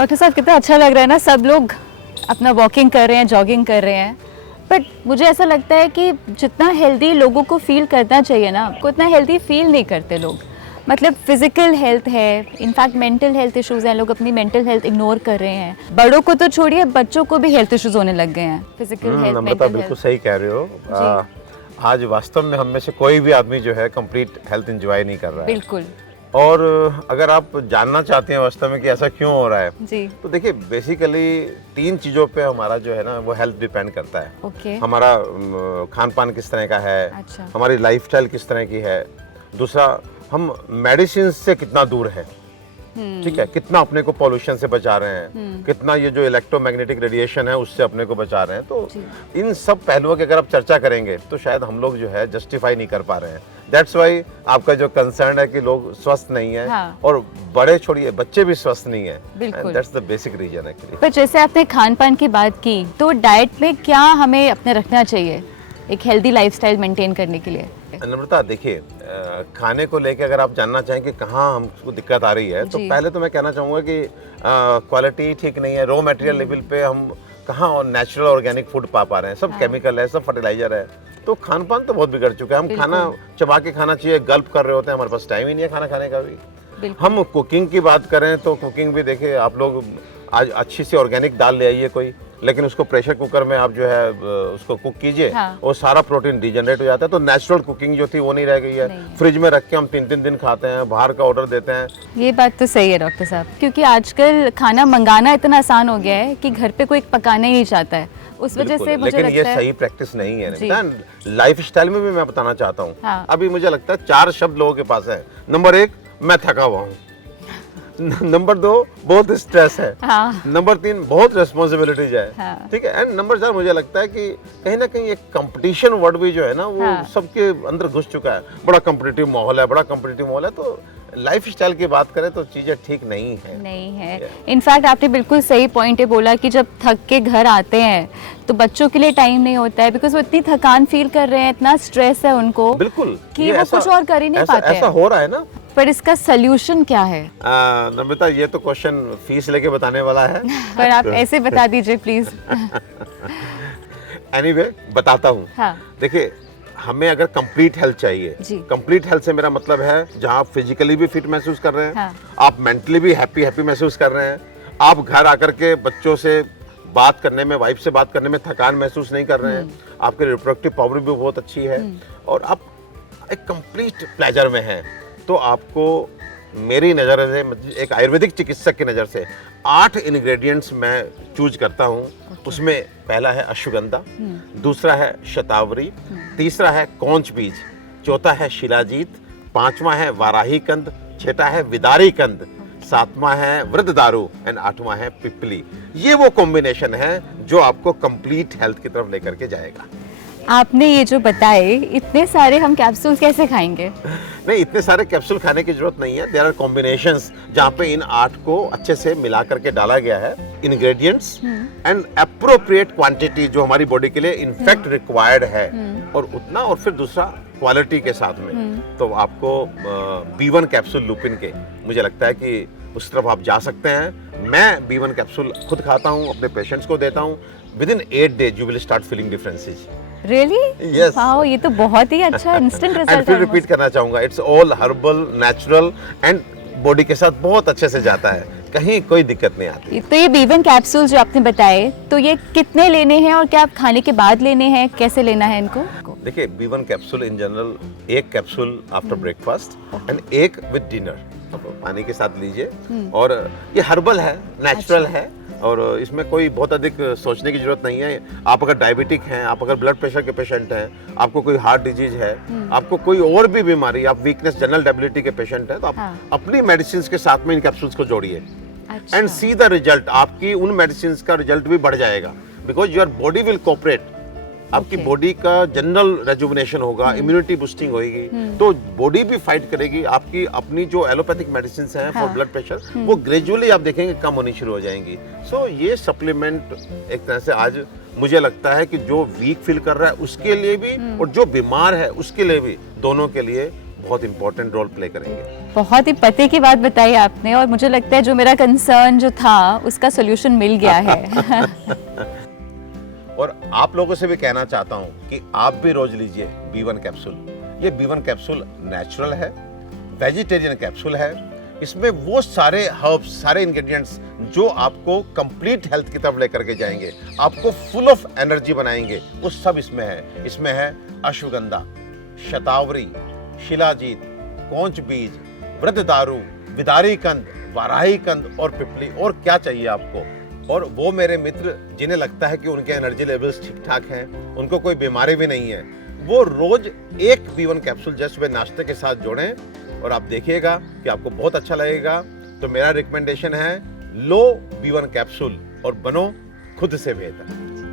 Doctor साहब कितना अच्छा लग रहा है ना, सब लोग अपना वॉकिंग कर रहे हैं, जॉगिंग कर रहे हैं। बट मुझे ऐसा लगता है कि जितना हेल्दी लोगों को फील करना चाहिए ना, उतना हेल्दी फील नहीं करते लोग। मतलब फिजिकल हेल्थ है, इनफैक्ट मेंटल हेल्थ इश्यूज हैं, लोग अपनी मेंटल हेल्थ इग्नोर कर रहे हैं। बड़ों को तो छोड़िए, बच्चों को भी हेल्थ इश्यूज होने लग गए हैं। फिजिकल हेल्थ, नम्रता मेंटल बिल्कुल हेल्थ। सही कह रहे हो। आज वास्तव में हम में से कोई भी आदमी जो है कंप्लीट हेल्थ एंजॉय नहीं कर रहा है। बिल्कुल। और अगर आप जानना चाहते हैं वास्तव में कि ऐसा क्यों हो रहा है, जी। तो देखिए बेसिकली 3 चीज़ों पे हमारा जो है ना वो हेल्थ डिपेंड करता है। ओके। हमारा खान पान किस तरह का है, अच्छा। हमारी लाइफस्टाइल किस तरह की है, दूसरा हम मेडिसिन से कितना दूर है, ठीक है, कितना अपने को पॉल्यूशन से बचा रहे हैं, कितना ये जो इलेक्ट्रोमैग्नेटिक रेडिएशन है उससे अपने को बचा रहे हैं। तो इन सब पहलुओं की अगर आप चर्चा करेंगे तो शायद हम लोग जो है जस्टिफाई नहीं कर पा रहे हैं। दैट्स वाई आपका जो कंसर्न है कि लोग स्वस्थ नहीं है, हाँ। और बड़े छोड़िए बच्चे भी स्वस्थ नहीं है। बिल्कुल। That's the basic reason actually. पर जैसे आपने खान पान की बात की, तो डाइट में क्या हमें अपने रखना चाहिए एक हेल्दी लाइफस्टाइल मेंटेन करने के लिए? नम्रता देखिए, खाने को लेके अगर आप जानना चाहें कि कहाँ हमको दिक्कत आ रही है, तो पहले तो मैं कहना चाहूँगा कि क्वालिटी ठीक नहीं है। रॉ मटेरियल लेवल पे हम कहाँ नेचुरल ऑर्गेनिक फूड पा रहे हैं, सब केमिकल है, सब फर्टिलाइजर है। तो खान पान तो बहुत बिगड़ चुका है। हम खाना चबा के खाना चाहिए, गल्प कर रहे होते हैं, हमारे पास टाइम ही नहीं है खाना खाने का भी। हम कुकिंग की बात करें तो कुकिंग भी देखिए, आप लोग आज अच्छी सी ऑर्गेनिक दाल ले आइए कोई, लेकिन उसको प्रेशर कुकर में आप जो है उसको कुक कीजिए, वो सारा प्रोटीन डिजनरेट हो जाता है। तो नेचुरल कुकिंग जो थी वो नहीं रह गई है। फ्रिज में रख के हम 3-3 दिन खाते हैं, बाहर का ऑर्डर देते हैं। ये बात तो सही है डॉक्टर साहब, क्योंकि आजकल खाना मंगाना इतना आसान हो गया है कि घर पे कोई पकाना ही नहीं चाहता है। उस वजह से मुझे लेकिन ये लगता है सही प्रैक्टिस नहीं है। लाइफ स्टाइल में भी मैं बताना चाहता हूँ। अभी मुझे लगता है 4 शब्द लोगों के पास है। नंबर 1, मैं थका हुआ हूँ। नंबर 2, बहुत स्ट्रेस है। नंबर 3, बहुत रिस्पॉन्सिबिलिटीज है। ठीक है। एंड नंबर 4, मुझे लगता है कि कहीं ना कहीं एक कंपटीशन वर्ड भी जो है ना वो सबके अंदर घुस चुका है। बड़ा कंपटीटिव माहौल है, बड़ा कंपटीटिव माहौल है। तो लाइफ स्टाइल की बात करें तो चीजें ठीक नहीं है। इनफैक्ट आपने बिल्कुल सही पॉइंट बोला कि जब थक के घर आते हैं तो बच्चों के लिए टाइम नहीं होता है, बिकॉज वो इतनी थकान फील कर रहे हैं, इतना स्ट्रेस है उनको, बिल्कुल, कि वो कुछ और कर ही नहीं पाते। ऐसा हो रहा है ना। पर इसका सोल्यूशन क्या है? नम्रता, ये तो क्वेश्चन फीस लेके बताने वाला है। पर आप ऐसे बता दीजिए प्लीज। एनीवे, बताता हूँ। देखिए, हमें अगर कंप्लीट हेल्थ चाहिए, कंप्लीट हेल्थ से मेरा मतलब है जहाँ आप फिजिकली भी फिट महसूस कर रहे हैं, आप मेंटली भी हैप्पी महसूस कर रहे हैं, आप घर आकर के बच्चों से बात करने में, वाइफ से बात करने में थकान महसूस नहीं कर रहे हैं, आपकी रिप्रोडक्टिव पावर भी बहुत अच्छी है, और आप एक कंप्लीट प्लेजर में हैं, तो आपको मेरी नज़र से, एक आयुर्वेदिक चिकित्सक की नज़र से 8 इंग्रेडिएंट्स मैं चूज करता हूँ। उसमें पहला है अश्वगंधा, दूसरा है शतावरी, तीसरा है कौंच बीज, चौथा है शिलाजीत, 5वां है वाराही कंद, 6वां है विदारी कंद, 7वां है वृद्धदारू एंड 8वां है पिपली। ये वो कॉम्बिनेशन है जो आपको कंप्लीट हेल्थ की तरफ लेकर के जाएगा। आपने ये जो बताए, इतने सारे हम कैप्सूल कैसे खाएंगे? नहीं, इतने सारे कैप्सूल खाने की जरूरत नहीं है। देयर आर कॉम्बिनेशंस जहाँ पे इन 8 को अच्छे से मिला करके डाला गया है। इंग्रेडिएंट्स एंड अप्रोप्रिएट क्वांटिटी जो हमारी बॉडी के लिए इनफैक्ट रिक्वायर्ड है, और उतना, और फिर दूसरा क्वालिटी के साथ में। तो आपको B1 कैप्सूल लुपिन के, मुझे लगता है कि उस तरफ आप जा सकते हैं। मैं B1 कैप्सूल खुद खाता हूँ, अपने पेशेंट्स को देता हूँ। Within 8 days you will start feeling differences. Really? Yes. Wow, ये तो बहुत ही अच्छा इंस्टेंट रिजल्ट है। एंड फिर रिपीट करना चाहूंगा, it's all herbal, natural and body के साथ बहुत अच्छे से जाता है, कहीं कोई दिक्कत नहीं आती। तो ये B1 कैप्सूल जो आपने बताए, तो ये कितने लेने हैं और क्या खाने के बाद लेने हैं, कैसे लेना है इनको? देखिए, B1 capsule in general 1 capsule after breakfast and 1 with dinner, पानी के साथ लीजिए। और ये हर्बल है, नेचुरल है, और इसमें कोई बहुत अधिक सोचने की जरूरत नहीं है। आप अगर डायबिटिक हैं, आप अगर ब्लड प्रेशर के पेशेंट हैं, आपको कोई हार्ट डिजीज है, आपको कोई और भी बीमारी, आप वीकनेस, जनरल डेबिलिटी के पेशेंट हैं, तो आप अपनी मेडिसिन के साथ में इन कैप्सूल्स को जोड़िए एंड सी द रिजल्ट। आपकी उन मेडिसिन का रिजल्ट भी बढ़ जाएगा, because your body will cooperate. आपकी बॉडी का जनरल रेजुविनेशन होगा, इम्यूनिटी बूस्टिंग होगी, तो बॉडी भी फाइट करेगी। आपकी अपनी जो एलोपैथिक मेडिसिन हैं फॉर ब्लड प्रेशर, वो ग्रेजुअली आप देखेंगे कम होनी शुरू हो जाएंगी। सो ये सप्लीमेंट एक तरह से आज मुझे लगता है कि जो वीक फील कर रहा है उसके लिए भी, और जो बीमार है उसके लिए भी, दोनों के लिए बहुत इंपॉर्टेंट रोल प्ले करेंगे। बहुत ही पते की बात बताई आपने, और मुझे लगता है जो मेरा कंसर्न जो था उसका सोल्यूशन मिल गया है। और आप लोगों से भी कहना चाहता हूं कि आप भी रोज लीजिए B1 कैप्सूल। ये B1 कैप्सूल नेचुरल है, वेजिटेरियन कैप्सूल है। इसमें वो सारे हर्ब्स, सारे इंग्रेडिएंट्स जो आपको कंप्लीट हेल्थ की तरफ लेकर के जाएंगे, आपको फुल ऑफ एनर्जी बनाएंगे, वो सब इसमें है। इसमें है अश्वगंधा, शतावरी, शिलाजीत, कौंच बीज, वृद्धदारू, विदारी कंद, वाराही कंद और पिपली। और क्या चाहिए आपको? और वो मेरे मित्र जिन्हें लगता है कि उनके एनर्जी लेवल्स ठीक ठाक हैं, उनको कोई बीमारी भी नहीं है, वो रोज एक B1 कैप्सूल जस्ट सुबह नाश्ते के साथ जोड़ें और आप देखिएगा कि आपको बहुत अच्छा लगेगा। तो मेरा रिकमेंडेशन है, लो B1 कैप्सूल और बनो खुद से बेहतर।